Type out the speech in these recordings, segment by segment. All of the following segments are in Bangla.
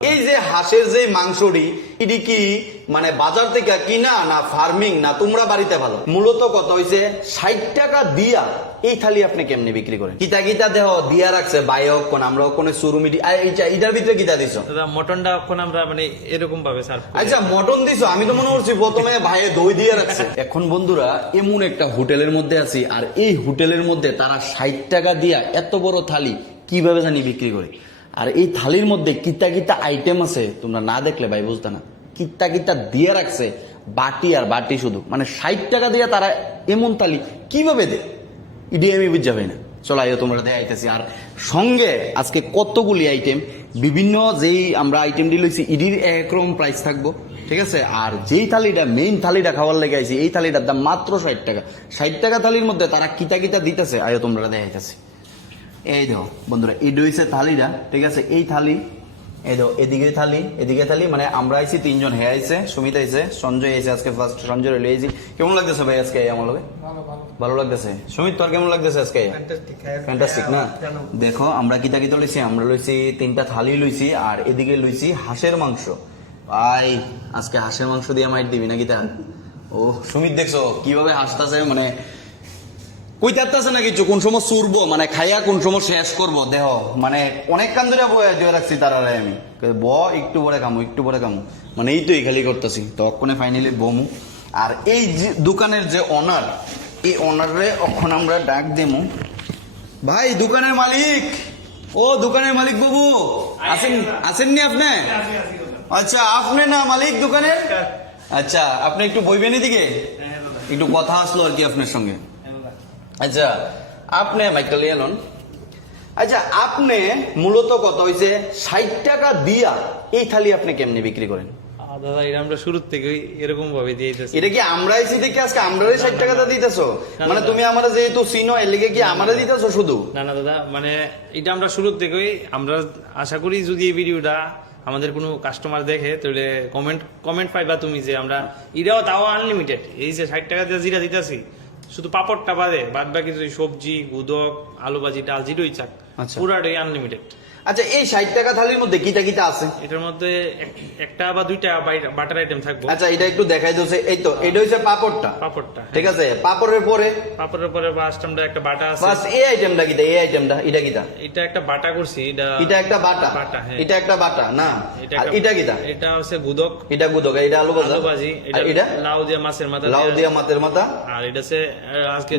এই যে হাঁসের যে মাংসটি এটি কি মানে বাজার থেকে কিনা না ফার্মিং না তোমরা বাড়িতে ভালো? মূলত কত হইছে 60 টাকা দিয়া এই থালি আপনি কেমনে বিক্রি করেন? কিতা কিতা দেহ দিয়া রাখছে বায়ক কোন আমরা কোন সুরুমিটি এটার ভিতরে কিতা দিছো? দাদা মটনটা কোন আমরা মানে এরকম ভাবে সার্ভ করি। আচ্ছা মটন দিছো, আমি তো মনে করছি প্রথমে ভাইয়ে দই দিয়ে রাখছে। এখন বন্ধুরা এমন একটা হোটেলের মধ্যে আছি আর এই হোটেলের মধ্যে তারা 60 টাকা দিয়া এত বড় থালি কিভাবে জানি বিক্রি করে। আর এই থালির মধ্যে কিতা কিতা আইটেম আছে তোমরা না দেখলে ভাই বুঝতে না, কিতা কিতা দিয়ে রাখছে বাটি আর বাটি শুধু, মানে 60 টাকা দিয়ে তারা এমন থালি কিভাবে দেয় ইডি আমি বুঝতে পাই না। চলো আইও তোমরা দেয় আইতেছি। আর সঙ্গে আজকে কতগুলি আইটেম, বিভিন্ন যেই আমরা আইটেম দিয়ে লইছি ইডির একরকম প্রাইস থাকবো, ঠিক আছে। আর যেই থালিটা মেইন থালিটা খাওয়ার লেগে আইছি এই থালিটার দাম মাত্র 60 টাকা। 60 টাকা থালির মধ্যে তারা কিতা কিতা দিতেছে আইও তোমরা দেয় আইতেছি। এই দেখো বন্ধুরা এই হইছে থালিটা, ঠিক আছে। এই থালি এই দেখো এদিকে থালি এদিকে থালি, মানে আমরা আইছি তিনজন, হে আইছে সুমিত আইছে সঞ্জয় আইছে আজকে ফার্স্ট। সঞ্জয় রেলে আইছি। কেমন লাগতেছে ভাই আজকে আমার লগে? ভালো লাগতেছে। সুমিত তোর কেমন লাগতেছে আজকে? ফ্যান্টাস্টিক না? দেখো আমরা কিতা কিতা লইছি, আমরা লইছি 3টা থালি লইছি আর এদিকে লইছি হাঁসের মাংস। ভাই আজকে হাঁসের মাংস দিয়ে মাইট দিবি না কিতা? ও সুমিত দেখছো কিভাবে হাসতেছে, মানে কই থাকতেছে না কিছু, কোন সময় চুরবো মানে খাইয়া কোন সময় শেষ করবো দেহ, মানে অনেক কান ধরে বয়ে দিয়ে রাখছি তারা আমি একটু পরে কামু একটু পরে কামু, মানে এই তো খালি করতেছি তখনই ফাইনালি বমু। আর এই যে দোকানের যে অনার, এই অনারে অখন আমরা ডাক দেমু। ভাই দোকানের মালিক, ও দোকানের মালিক বাবু আসেননি আপনি? আচ্ছা আপনি না মালিক দোকানের? আচ্ছা আপনি একটু বইবেন এদিকে, একটু কথা আসলো আর কি আপনার সঙ্গে। আচ্ছা আপনি মাইকেল এলন, আচ্ছা আপনি মূলত কত হইছে 60 টাকা দিয়া এই থালি আপনি কেমনে বিক্রি করেন? দাদা এটা আমরা শুরু থেকে এরকম ভাবে দিয়েছি। এটা কি আমরা এসে দেখে আজকে আমরাই 60 টাকাটা দিতেছো? মানে তুমি আমরা যেহেতু চিনো এর লেগে কি আমরা দিতেছো শুধু? না না দাদা, মানে এটা আমরা শুরু থেকেই আমরা আশা করি যদি এই ভিডিওটা আমাদের কোনো কাস্টমার দেখে তাহলে কমেন্ট পাইবা তুমি যে আমরা এটাও তাও আনলিমিটেড, এই যে 60 টাকা দিয়ে যেটা দিতেছি শুধু পাপড়টা বাদে বাদ বাকি সবজি গুদক আলু ভাজি ডাল যেটাই চাক পুরাটাই আনলিমিটেড। আচ্ছা এই 60 টাকা থালির মধ্যে কিটা কিটা আছে? এটার মধ্যে একটা বা দুইটা বাটার আইটেম থাকবে। আচ্ছা এটা একটু দেখাই দিছে। এই তো এটা হইছে পাপড়টা, ঠিক আছে। পাপড়ের পরে ফার্স্ট আমরা একটা বাটা আছে। ফার্স্ট এই আইটেমটা কিটা? এই আইটেমটা এটা কিটা? এটা একটা বাটা করছি। এটা একটা বাটা, এটা একটা বাটা না? আর এটা কিটা? এটা হচ্ছে গুদক, এটা গুদক, এটা আলু ভাজি, এটা লাউ দিয়ে মাছের মাথা, লাউ দিয়ে মাছের মাথা, আর এটা হচ্ছে আজকে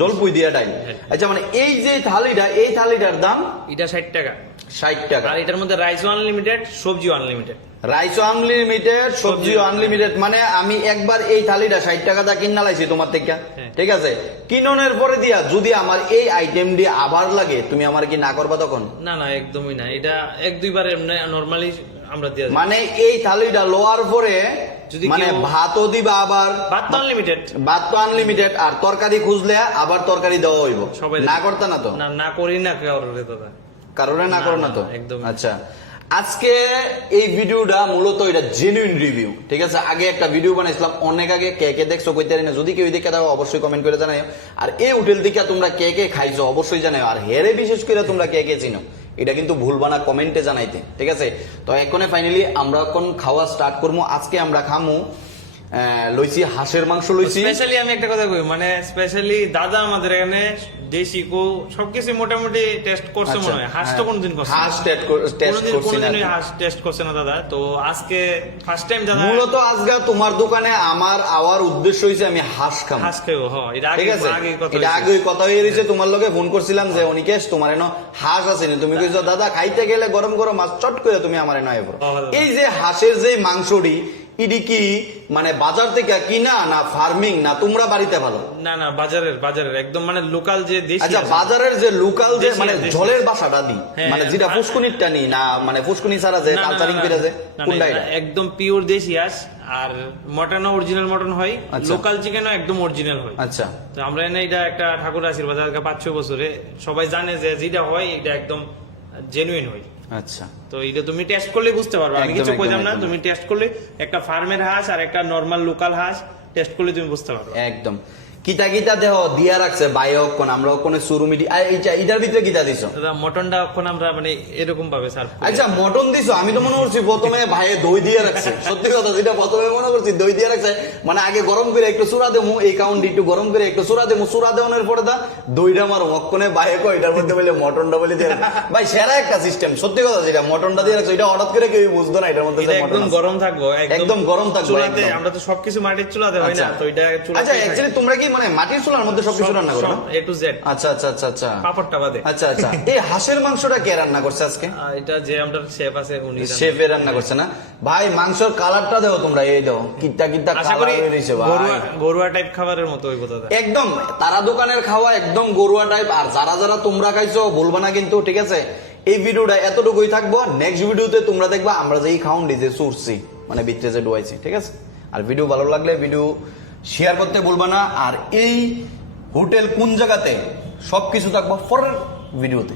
জলপুই দিয়া ডাল। আচ্ছা মানে এই যে থালিটা, এই থালিটার দাম এটা 60 টাকা। 60 টাকা। আর এটার মধ্যে রাইসও আনলিমিটেড, সবজিও আনলিমিটেড। রাইসও আনলিমিটেড, সবজিও আনলিমিটেড। মানে আমি একবার এই থালিটা 60 টাকা দা কিনা লাইছি তোমার থেকে, ঠিক আছে। কিননের পরে দিয়া যদি আমার এই আইটেম দিয়ে আবার লাগে তুমি আমার কি না করবা তখন? না না একদমই না, এটা এক দুইবার নরমালি আমরা দিয়ে মানে এই থালিটা লোয়ার পরে মানে ভাতও দিবা, আবার ভাত তো আনলিমিটেড, ভাত তো আনলিমিটেড, আর তরকারি খুঁজলে আবার তরকারি দেওয়া হইব। না করতে না তো? না করি না দাদা, কারণে না করো না তো একদম। আচ্ছা আজকে এই ভিডিওটা মূলত এটা জেনুইন রিভিউ, ঠিক আছে। আগে একটা ভিডিও বানাইছিলাম অনেক আগে, কে কে দেখছো কইতে না, যদি কেউ দেখে দাও অবশ্যই কমেন্ট করে জানাও। আর এই হোটেল থেকে তোমরা কে কে খাইছো অবশ্যই জানাও। আর হেরে বিশেষ করে তোমরা কে কে চিনো এটা কিন্তু ভুলবা না কমেন্টে জানাইতে, ঠিক আছে। তো এখন ফাইনালি আমরা এখন খাওয়া স্টার্ট করবো। আজকে আমরা খামু লইছি হাঁসের মাংস লইছি। স্পেশালি আমি একটা কথা কই, মানে স্পেশালি দাদা আমাদের এখানে দেশি কো সবকিছু মোটামুটি টেস্ট করছে মনে হয়। হাঁস তো কোনদিন করছে? হাঁস টেস্ট করছি না, হাঁস টেস্ট করছে না দাদা। তো আজকে ফার্স্ট টাইম দাদা মূলত আজকে তোমার দোকানে আমার আওয়ার উদ্দেশ্য হইছে আমি হাঁস খাবো। হাঁস খাবো, হ্যাঁ এটা আগে কথা হয়ে গেছে। তোমার লগে ফোন করছিলাম যে অনিকেশ তোমার এনো হাঁস আছে না, তুমি কইছো দাদা খাইতে গেলে গরম গরম মাছ চট করে তুমি আমার এনো আইবো। এই যে হাঁসের যে মাংসটি ইডি কি মানে বাজার থেকে কিনা না ফার্মিং না তোমরা বাড়িতে ভালো? না না বাজারের একদম মানে লোকাল যে দেশি। আচ্ছা বাজারের যে লোকাল যে মানে ঝোলের বাসাটা দি, মানে যেটা ফুসকুনিরটা নি না, মানে ফুসকুনি ছাড়া যে কালচারিং করে যে কোনটা? একদম পিওর দেশি হাঁস। আর মটনও অরিজিনাল মটন হয়, লোকাল চিকেনও একদম অরিজিনাল হয়। আচ্ছা তো আমরা এনে এটা একটা ঠাকুর আশীর্বাদ 5-6 বছরে সবাই জানে যে যেটা হয় এটা একদম জেনুইন হয়। আচ্ছা তো এটা তুমি টেস্ট করলে বুঝতে পারবে, আমি কিছু কইলাম না। তুমি টেস্ট করলে একটা ফার্মের হাঁস আর একটা নরমাল লোকাল হাঁস টেস্ট করলে তুমি বুঝতে পারবে একদম। কিতা কিতা দেহ দিয়া রাখছে ভাই কোন আমরা কোন সুরুমিটি এটার ভিতরে কিতা দিছো? দাদা মটনটা এখন আমরা মানে এরকম ভাবে সার্ভ করি। আচ্ছা মটন দিছো, আমি তো মনে করছি প্রথমে ভাইয়ে দই দিয়ে রাখছে। সত্যি কথা যেটা প্রথমে মনে করছি দই দিয়ে রাখছে, মানে আগে গরম করে একটু চূড়া দেবো, এই কাউন্ট একটু গরম করে একটু চূড়া দেবো, চূড়া দেওয়ানোর পরে দা দইটা মারো মক্ষণে ভাইয়ে কো এটার মধ্যে বলে মটনটা বলে দিয়ে রাখছে। ভাই সেরা একটা সিস্টেম, সত্যি কথা যেটা মটনটা দিয়ে রাখছে এটা হঠাৎ করে কেউ বুঝতো না এটার মধ্যে এটা যে একদম মটন আছে। গরম থাকবো, একদম গরম থাকবে চুলাতে। একদম। আমরা তো সবকিছু মাটির চুলাতে হয় না, তো এটা চুলাতে আচ্ছা অ্যাকচুয়ালি তোমরা কি মানে মাটির চুলার মধ্যে সবকিছু রান্না করো না? A to Z, আচ্ছা আচ্ছা আচ্ছা আচ্ছা পাপড়টা বাদে। আচ্ছা আচ্ছা এই হাঁসের মাংসটা কে রান্না করছে আজকে? এটা যে আমরা শেফ আছে উনি রান্না- শেফে রান্না করছে না ভাই? মাংসের কালারটা দেখো তোমরা, এই দাও কিত্তা কিত্তা আশা করি কালার হয়েছে ভাই, ঘরোয়া টাইপ খাবারের মতো হইব দাদা। একদম তারা দোকানের খাওয়া একদম গরুয়া টাইপ। আর যারা যারা তোমরা খাইছো বলবা না কিন্তু, ঠিক আছে? এই ভিডিওটা এতটুকুই থাকবো, নেক্সট ভিডিওতে তোমরা দেখবা আমরা যে এই খাউন্ডি যে চুরছি মানে ভিতরে যে ডুয়াইছি, ঠিক আছে? আর ভিডিও ভালো লাগলে ভিডিও শেয়ার করতে বলবা না। আর এই হোটেল কোন জায়গাতে সবকিছু থাকবো পরের ভিডিওতে।